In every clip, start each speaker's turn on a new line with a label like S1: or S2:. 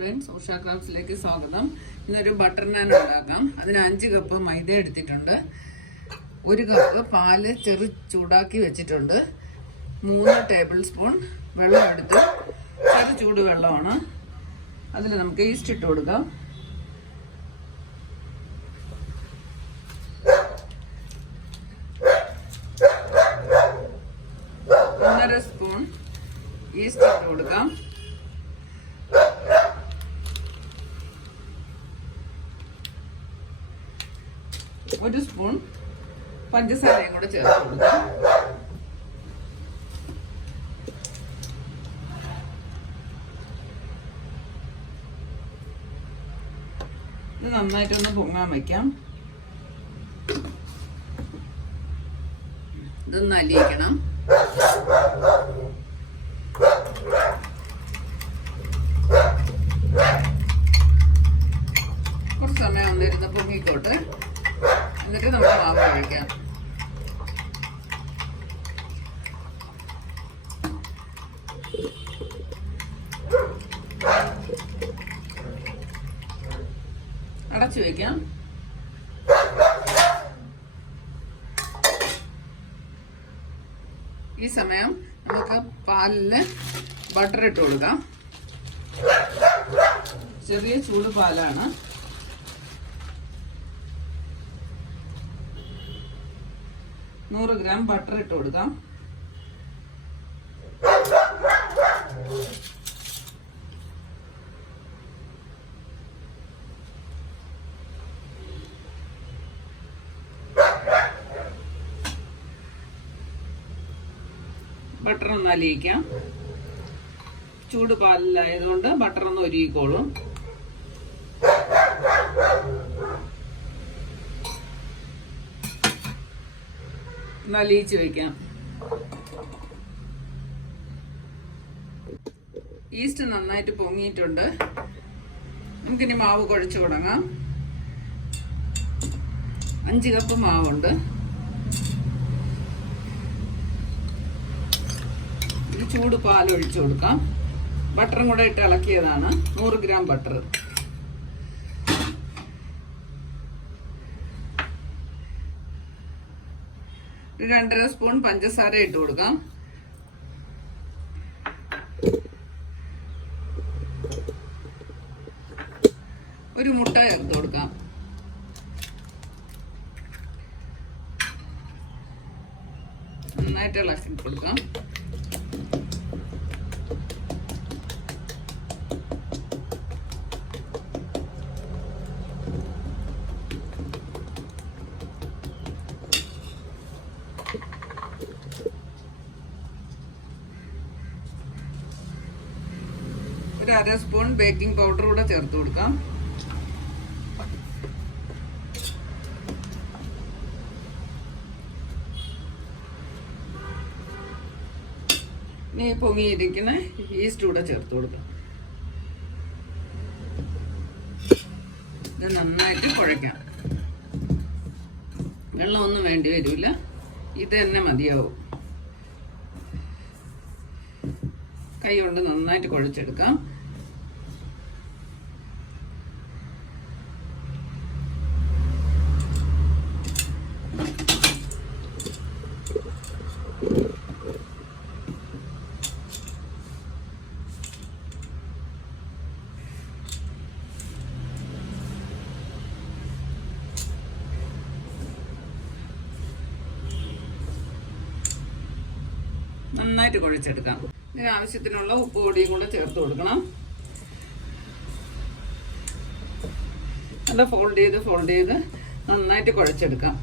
S1: Friends Usha ക്രാഫ്റ്റ്സിലേക്ക് സ്വാഗതം. ഇന്നൊരു butter നാൻ ഉണ്ടാക്കാം. അതിന് അഞ്ച് കപ്പ് മൈദ എടുത്തിട്ടുണ്ട്. ഒരു കപ്പ് പാൽ ചെറു ചൂടാക്കി വെച്ചിട്ടുണ്ട്. മൂന്ന് ടേബിൾ സ്പൂൺ വെള്ളം എടുത്ത് ചെറു ചൂട് വെള്ളമാണ്. അതിൽ നമുക്ക് ഈസ്റ്റ് ഇട്ട് കൊടുക്കാം. ഒന്നര സ്പൂൺ ഈസ്റ്റ് ഇട്ട് കൊടുക്കാം. ഒരു സ്പൂൺ പഞ്ചസാരയും കൂടെ ചേർത്ത് കൊടുക്കാം. ഇത് നന്നായിട്ടൊന്ന് പൊങ്ങാൻ വയ്ക്കാം. ഇതൊന്ന് അലിയിക്കണം കുറച്ച് സമയം ഒന്നിരുന്ന് പൊങ്ങിക്കോട്ടെ എന്നിട്ട് നമുക്ക് മാവ് കഴിക്കാം അടച്ചു വയ്ക്കാം ഈ സമയം നമുക്ക് പാലിൽ ബട്ടർ ഇട്ട് കൊടുക്കാം. ചെറിയ ചൂട് പാലാണ്. നൂറ് ഗ്രാം ബട്ടർ ഇട്ട് കൊടുക്കാം. ബട്ടർ ഒന്ന് അലിയിക്കാം. ചൂട് പാലിലായതുകൊണ്ട് ബട്ടർ ഒന്ന് ഒരുക്കിക്കോളും. ഒന്ന് അലിയിച്ച് വെക്കാം. ഈസ്റ്റ് നന്നായിട്ട് പൊങ്ങിയിട്ടുണ്ട്. നമുക്കിനി മാവ് കുഴച്ച് തുടങ്ങാം. അഞ്ച് കപ്പ് മാവുണ്ട്. ചൂട് പാൽ ഒഴിച്ചു കൊടുക്കാം. ബട്ടറും കൂടെ ഇട്ട് ഇളക്കിയതാണ്. നൂറ് ഗ്രാം ബട്ടർ ഒരു രണ്ടര സ്പൂൺ പഞ്ചസാര ഇട്ട് കൊടുക്കാം. ഒരു മുട്ട ചേർത്ത് കൊടുക്കാം. നന്നായിട്ട് ഇളക്കി കൊടുക്കാം. അര സ്പൂൺ ബേക്കിംഗ് പൗഡർ കൂടെ ചേർത്ത് കൊടുക്കാം. ഇനി പൊങ്ങിയിരിക്കുന്ന ഈസ്റ്റ് കൂടെ ചേർത്ത് കൊടുക്കാം. ഇത് നന്നായിട്ട് കുഴയ്ക്കാം. വെള്ളമൊന്നും വേണ്ടി വരില്ല ഇത് തന്നെ മതിയാവും. കൈ കൊണ്ട് നന്നായിട്ട് കുഴച്ചെടുക്കാം. നന്നായിട്ട് കുഴച്ചെടുക്കാം. ഇതിന് ആവശ്യത്തിനുള്ള ഉപ്പ് പൊടിയും കൂടെ ചേർത്ത് കൊടുക്കണം. നല്ല ഫോൾഡ് ചെയ്ത് ഫോൾഡ് ചെയ്ത് നന്നായിട്ട് കുഴച്ചെടുക്കാം.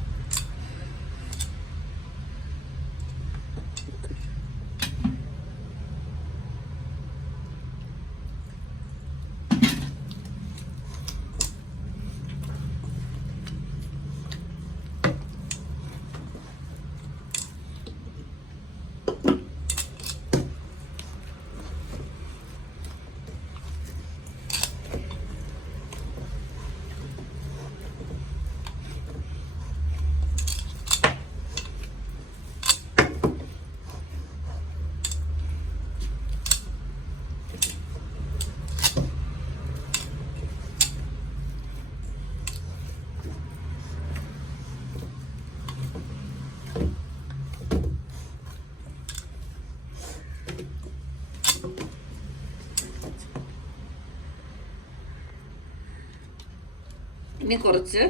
S1: ഇനി കുറച്ച്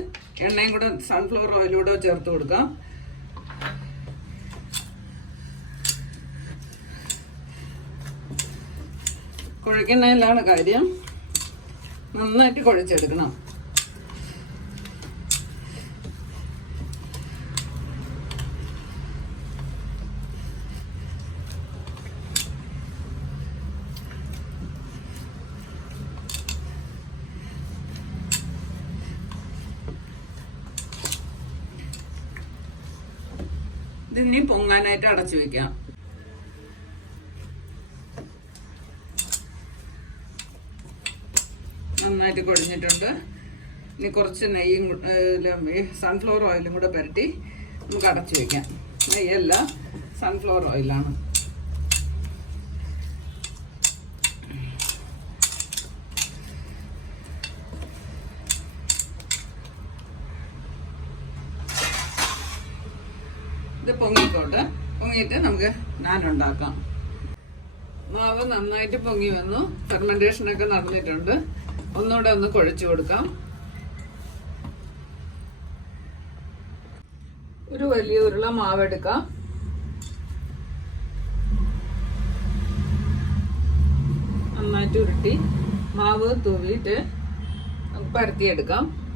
S1: എണ്ണയും കൂടെ സൺഫ്ലവർ ഓയിലൂടെ ചേർത്ത് കൊടുക്കാം. കുഴക്കുന്നതിലാണ് കാര്യം. നന്നായിട്ട് കുഴച്ചെടുക്കണം. ഇതിനി പൊങ്ങാനായിട്ട് അടച്ചു വെക്കാം. നന്നായിട്ട് കുഴഞ്ഞിട്ടുണ്ട് ഇനി കുറച്ച് നെയ്യും സൺഫ്ലവർ ഓയിലും കൂടെ പുരട്ടി നമുക്ക് അടച്ചു വെക്കാം. നെയ്യല്ല സൺഫ്ലവർ ഓയിലാണ് ഇത് പൊങ്ങിക്കോട്ടെ. പൊങ്ങിയിട്ട് നമുക്ക് നാൻ ഉണ്ടാക്കാം. മാവ് നന്നായിട്ട് പൊങ്ങി വന്നു. ഫെർമെന്റേഷൻ ഒക്കെ നടന്നിട്ടുണ്ട്. ഒന്നുകൂടെ ഒന്ന് കുഴച്ചു കൊടുക്കാം. ഒരു വലിയ ഉരുള മാവ് എടുക്കാം. നന്നായിട്ട് ഉരുട്ടി. മാവ് തൂവിയിട്ട് നമുക്ക് പരത്തിയെടുക്കാം.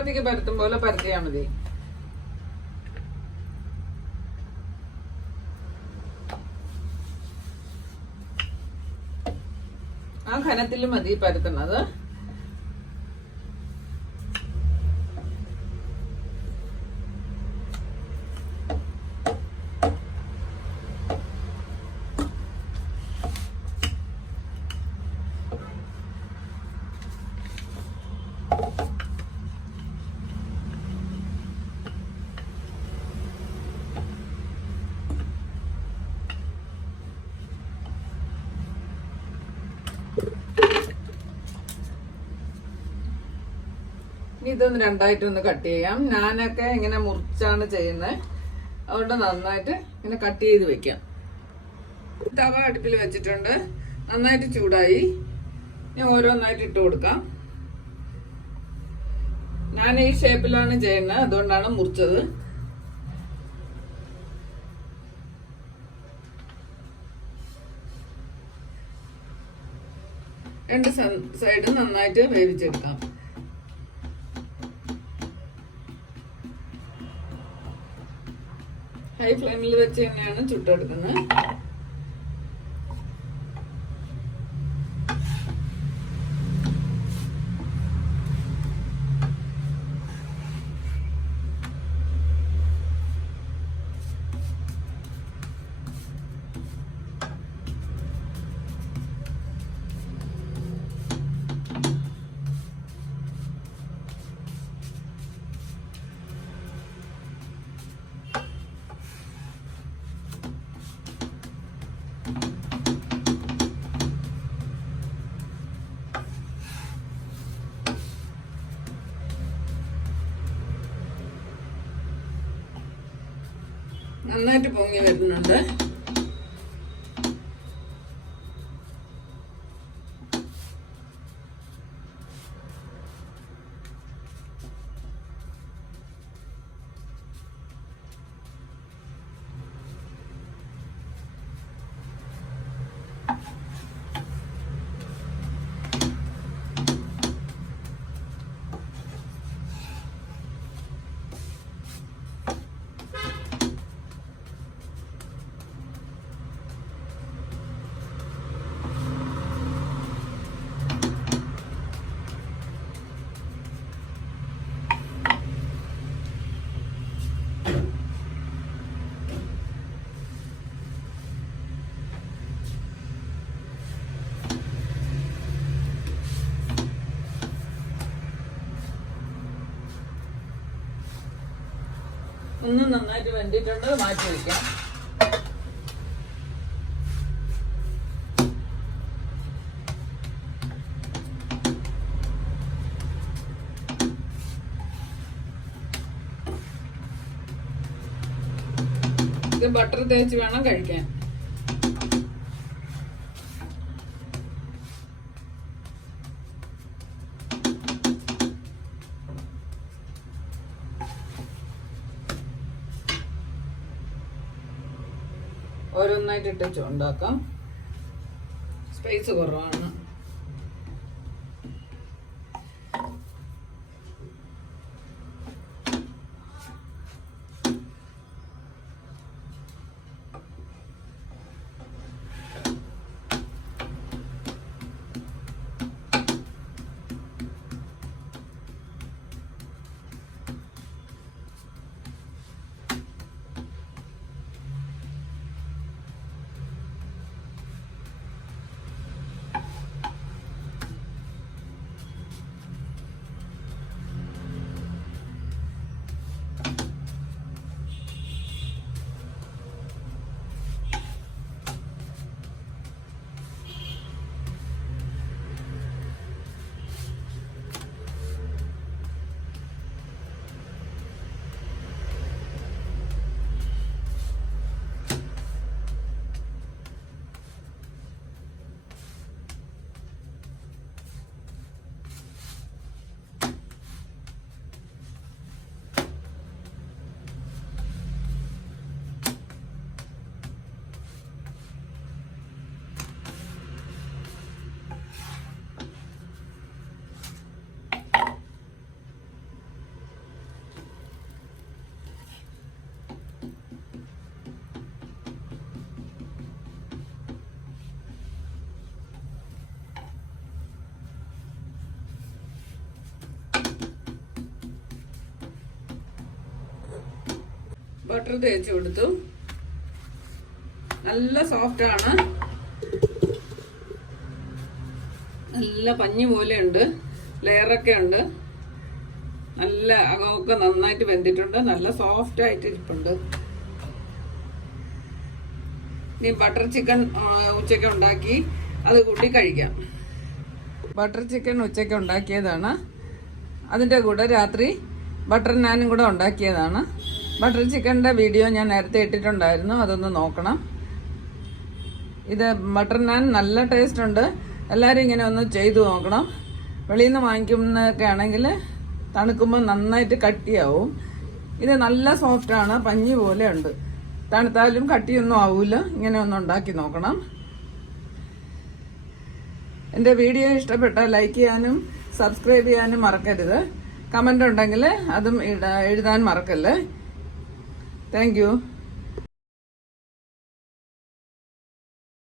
S1: ചപ്പാത്തിക്ക് പരത്തും പോലെ പരത്തിയാൽ മതി. ആ ഘനത്തിൽ മതി പരത്തുന്നത്. ഇനി രണ്ടായിട്ട് ഒന്ന് കട്ട് ചെയ്യാം. ഞാനൊക്കെ ഇങ്ങനെ മുറിച്ചാണ് ചെയ്യുന്നത്. അതുകൊണ്ട് നന്നായിട്ട് ഇങ്ങനെ കട്ട് ചെയ്ത് വെക്കാം. തവ അടുപ്പിൽ വെച്ചിട്ടുണ്ട്. നന്നായിട്ട് ചൂടായി. ഞാൻ ഓരോന്നായിട്ട് ഇട്ട് കൊടുക്കാം. ഞാൻ ഈ ഷേപ്പിലാണ് ചെയ്യുന്നത്. അതുകൊണ്ടാണ് മുറിച്ചത്. രണ്ട് സൈഡും നന്നായിട്ട് വേവിച്ചെടുക്കാം. ഹൈ ഫ്ലെയിമിൽ വെച്ച് തന്നെയാണ് ചുട്ടെടുക്കുന്നത്. നന്നായിട്ട് പൊങ്ങി വരുന്നുണ്ട്. ഒന്ന് നന്നായിട്ട് വെന്തിട്ടുണ്ട്. മാറ്റി വയ്ക്കാം ബട്ടർ തേച്ച് വേണം കഴിക്കാൻ. ഓരോന്നായിട്ട് ഇട്ട് ഉണ്ടാക്കാം. സ്പേസ് കുറവാണ്. ബട്ടർ തേച്ച് കൊടുത്തു. നല്ല സോഫ്റ്റ് ആണ്. നല്ല പഞ്ഞി പോലെ ഉണ്ട് ലെയറൊക്കെ ഉണ്ട്. നല്ല അകമൊക്കെ നന്നായിട്ട് വെന്തിട്ടുണ്ട്. നല്ല സോഫ്റ്റ് ആയിട്ട് ഇരിപ്പുണ്ട്. ഇനി ബട്ടർ ചിക്കൻ ഉച്ചയ്ക്ക് ഉണ്ടാക്കി അത് കൂട്ടി കഴിക്കാം. ബട്ടർ ചിക്കൻ ഉച്ചയ്ക്ക് ഉണ്ടാക്കിയതാണ്. അതിന്റെ കൂടെ രാത്രി ബട്ടർ നാനും കൂടെ ഉണ്ടാക്കിയതാണ്. ബട്ടർ ചിക്കന്റെ വീഡിയോ ഞാൻ നേരത്തെ ഇട്ടിട്ടുണ്ടായിരുന്നു. അതൊന്ന് നോക്കണം. ഇത് ബട്ടർ നാൻ നല്ല ടേസ്റ്റ് ഉണ്ട്. എല്ലാവരും ഇങ്ങനെ ഒന്ന് ചെയ്തു നോക്കണം. വെളിയിൽ നിന്ന് വാങ്ങിക്കുന്നൊക്കെ ആണെങ്കിൽ തണുക്കുമ്പോൾ നന്നായിട്ട് കട്ടിയാവും. ഇത് നല്ല സോഫ്റ്റാണ് പഞ്ഞി പോലെ ഉണ്ട്. തണുത്താലും കട്ടിയൊന്നും ആവില്ല ഇങ്ങനെ ഒന്ന് ഉണ്ടാക്കി നോക്കണം. എന്റെ വീഡിയോ ഇഷ്ടപ്പെട്ടാൽ ലൈക്ക് ചെയ്യാനും സബ്സ്ക്രൈബ് ചെയ്യാനും മറക്കരുത്. കമന്റ് ഉണ്ടെങ്കിൽ അതും എഴുതാൻ മറക്കല്ലേ? Thank you.